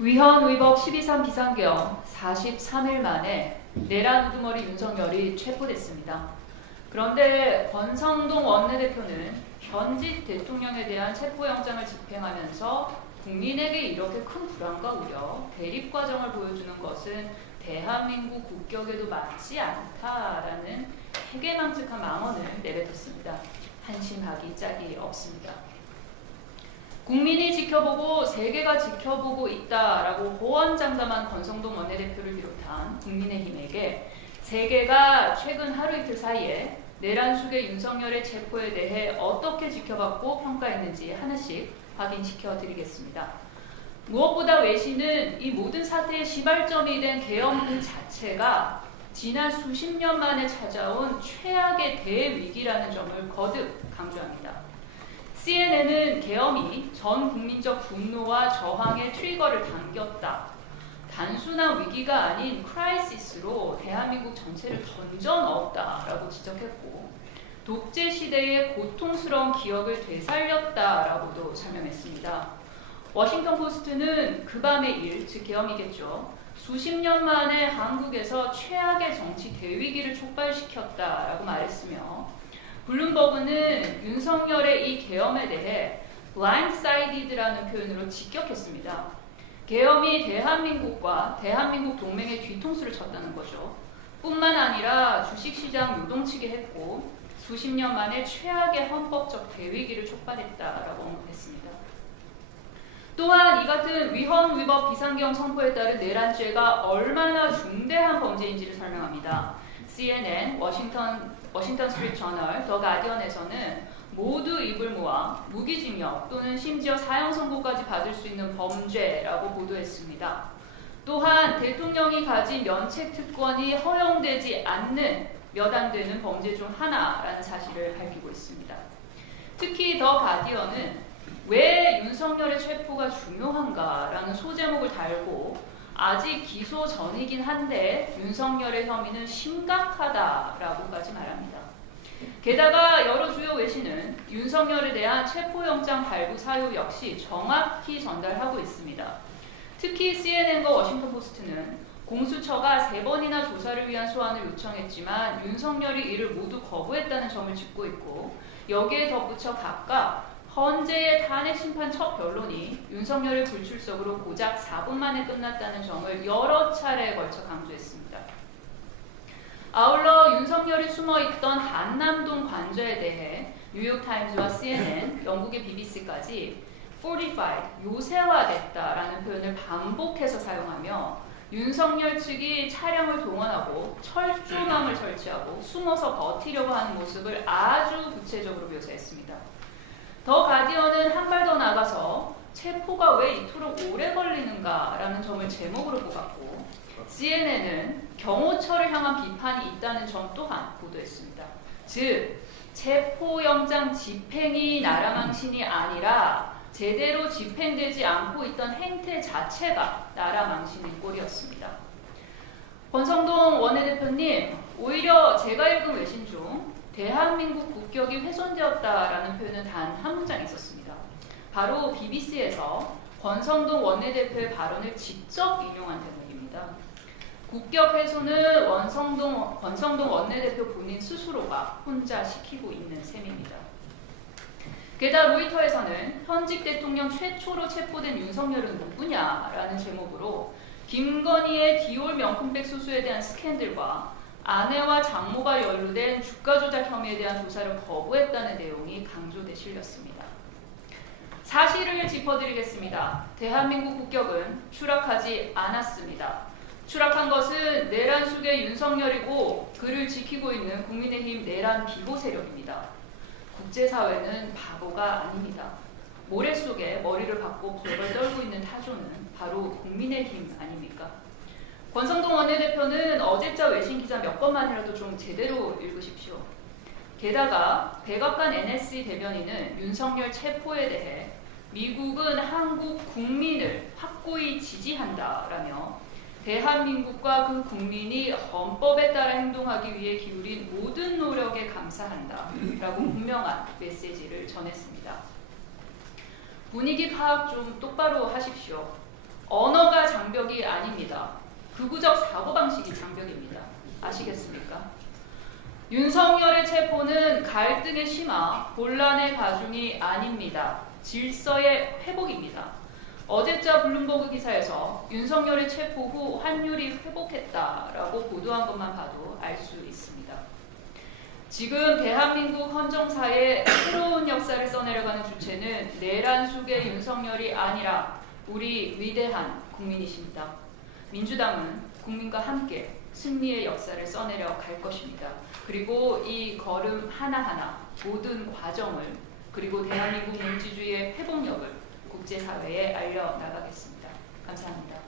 위헌 위법 12.3 비상계엄 43일 만에 내란 우두머리 윤석열이 체포됐습니다. 그런데 권성동 원내대표는 현직 대통령에 대한 체포영장을 집행하면서 국민에게 이렇게 큰 불안과 우려, 대립 과정을 보여주는 것은 대한민국 국격에도 맞지 않다라는 해괴망측한 망언을 내뱉었습니다. 한심하기 짝이 없습니다. 국민이 지켜보고 세계가 지켜보고 있다라고 호언장담한 권성동 원내대표를 비롯한 국민의힘에게 세계가 최근 하루 이틀 사이에 내란 속의 윤석열의 체포에 대해 어떻게 지켜봤고 평가했는지 하나씩 확인시켜 드리겠습니다. 무엇보다 외신은 이 모든 사태의 시발점이 된 계엄 그 자체가 지난 수십 년 만에 찾아온 최악의 대위기라는 점을 거듭 강조합니다. CNN은 계엄이 전 국민적 분노와 저항의 트리거를 당겼다. 단순한 위기가 아닌 크라이시스로 대한민국 전체를 던져 넣었다라고 지적했고 독재 시대의 고통스러운 기억을 되살렸다라고도 설명했습니다. 워싱턴 포스트는 그 밤의 일, 즉 계엄이겠죠. 수십 년 만에 한국에서 최악의 정치 대위기를 촉발시켰다라고 말했으며 블룸버그는 윤석열의 이 계엄에 대해 blindsided라는 표현으로 직격했습니다. 계엄이 대한민국과 대한민국 동맹의 뒤통수를 쳤다는 거죠. 뿐만 아니라 주식시장 요동치게 했고 수십 년 만에 최악의 헌법적 대위기를 촉발했다라고 언급했습니다. 또한 이 같은 위헌 위법 비상계엄 선포에 따른 내란죄가 얼마나 중대한 범죄인지를 설명합니다. CNN, 워싱턴 스트리트 저널, 더 가디언에서는 모두 입을 모아 무기징역 또는 심지어 사형 선고까지 받을 수 있는 범죄라고 보도했습니다. 또한 대통령이 가진 면책 특권이 허용되지 않는 몇 안 되는 범죄 중 하나라는 사실을 밝히고 있습니다. 특히 더 가디언은 왜 윤석열의 체포가 중요한가라는 소제목을 달고 아직 기소 전이긴 한데 윤석열의 혐의는 심각하다라고까지 말합니다. 게다가 여러 주요 외신은 윤석열에 대한 체포영장 발부 사유 역시 정확히 전달하고 있습니다. 특히 CNN과 워싱턴 포스트는 공수처가 3번이나 조사를 위한 소환을 요청했지만 윤석열이 이를 모두 거부했다는 점을 짚고 있고 여기에 덧붙여 각각 헌재의 탄핵심판 첫 변론이 윤석열의 불출석으로 고작 4분 만에 끝났다는 점을 여러 차례에 걸쳐 강조했습니다. 아울러 윤석열이 숨어있던 한남동 관저에 대해 뉴욕타임즈와 CNN, 영국의 BBC까지 fortified, 요새화됐다라는 표현을 반복해서 사용하며 윤석열 측이 차량을 동원하고 철조망을 설치하고 숨어서 버티려고 하는 모습을 아주 구체적으로 묘사했습니다. 더 가디언은 한 발 더 나가서 체포가 왜 이토록 오래 걸리는가라는 점을 제목으로 뽑았고 CNN은 경호처를 향한 비판이 있다는 점 또한 보도했습니다. 즉 체포영장 집행이 나라망신이 아니라 제대로 집행되지 않고 있던 행태 자체가 나라망신인 꼴이었습니다. 권성동 원내대표님, 오히려 제가 읽은 외신 중 대한민국 국격이 훼손되었다라는 표현은 단 한 문장 있었습니다. 바로 BBC에서 권성동 원내대표의 발언을 직접 인용한 대목입니다. 국격 훼손은 권성동 원내대표 본인 스스로가 혼자 시키고 있는 셈입니다. 게다가 로이터에서는 현직 대통령 최초로 체포된 윤석열은 누구냐라는 제목으로 김건희의 디올 명품백 수수에 대한 스캔들과 아내와 장모가 연루된 주가 조작 혐의에 대한 조사를 거부했다는 내용이 강조돼 실렸습니다. 사실을 짚어드리겠습니다. 대한민국 국격은 추락하지 않았습니다. 추락한 것은 내란 속의 윤석열이고 그를 지키고 있는 국민의힘 내란 비보 세력입니다. 국제사회는 바보가 아닙니다. 모래 속에 머리를 박고 벌벌 떨고 있는 타조는 바로 국민의힘 아닙니까? 권성동 원내대표는 어제자 외신 기사 몇 번만이라도 좀 제대로 읽으십시오. 게다가 백악관 NSC 대변인은 윤석열 체포에 대해 미국은 한국 국민을 확고히 지지한다라며 대한민국과 그 국민이 헌법에 따라 행동하기 위해 기울인 모든 노력에 감사한다라고 분명한 메시지를 전했습니다. 분위기 파악 좀 똑바로 하십시오. 언어가 장벽이 아닙니다. 극우적 사고방식이 장벽입니다. 아시겠습니까? 윤석열의 체포는 갈등의 심화, 혼란의 가중이 아닙니다. 질서의 회복입니다. 어제자 블룸버그 기사에서 윤석열의 체포 후 환율이 회복했다라고 보도한 것만 봐도 알 수 있습니다. 지금 대한민국 헌정사의 새로운 역사를 써내려가는 주체는 내란 속의 윤석열이 아니라 우리 위대한 국민이십니다. 민주당은 국민과 함께 승리의 역사를 써내려 갈 것입니다. 그리고 이 걸음 하나하나 모든 과정을 그리고 대한민국 민주주의의 회복력을 국제사회에 알려나가겠습니다. 감사합니다.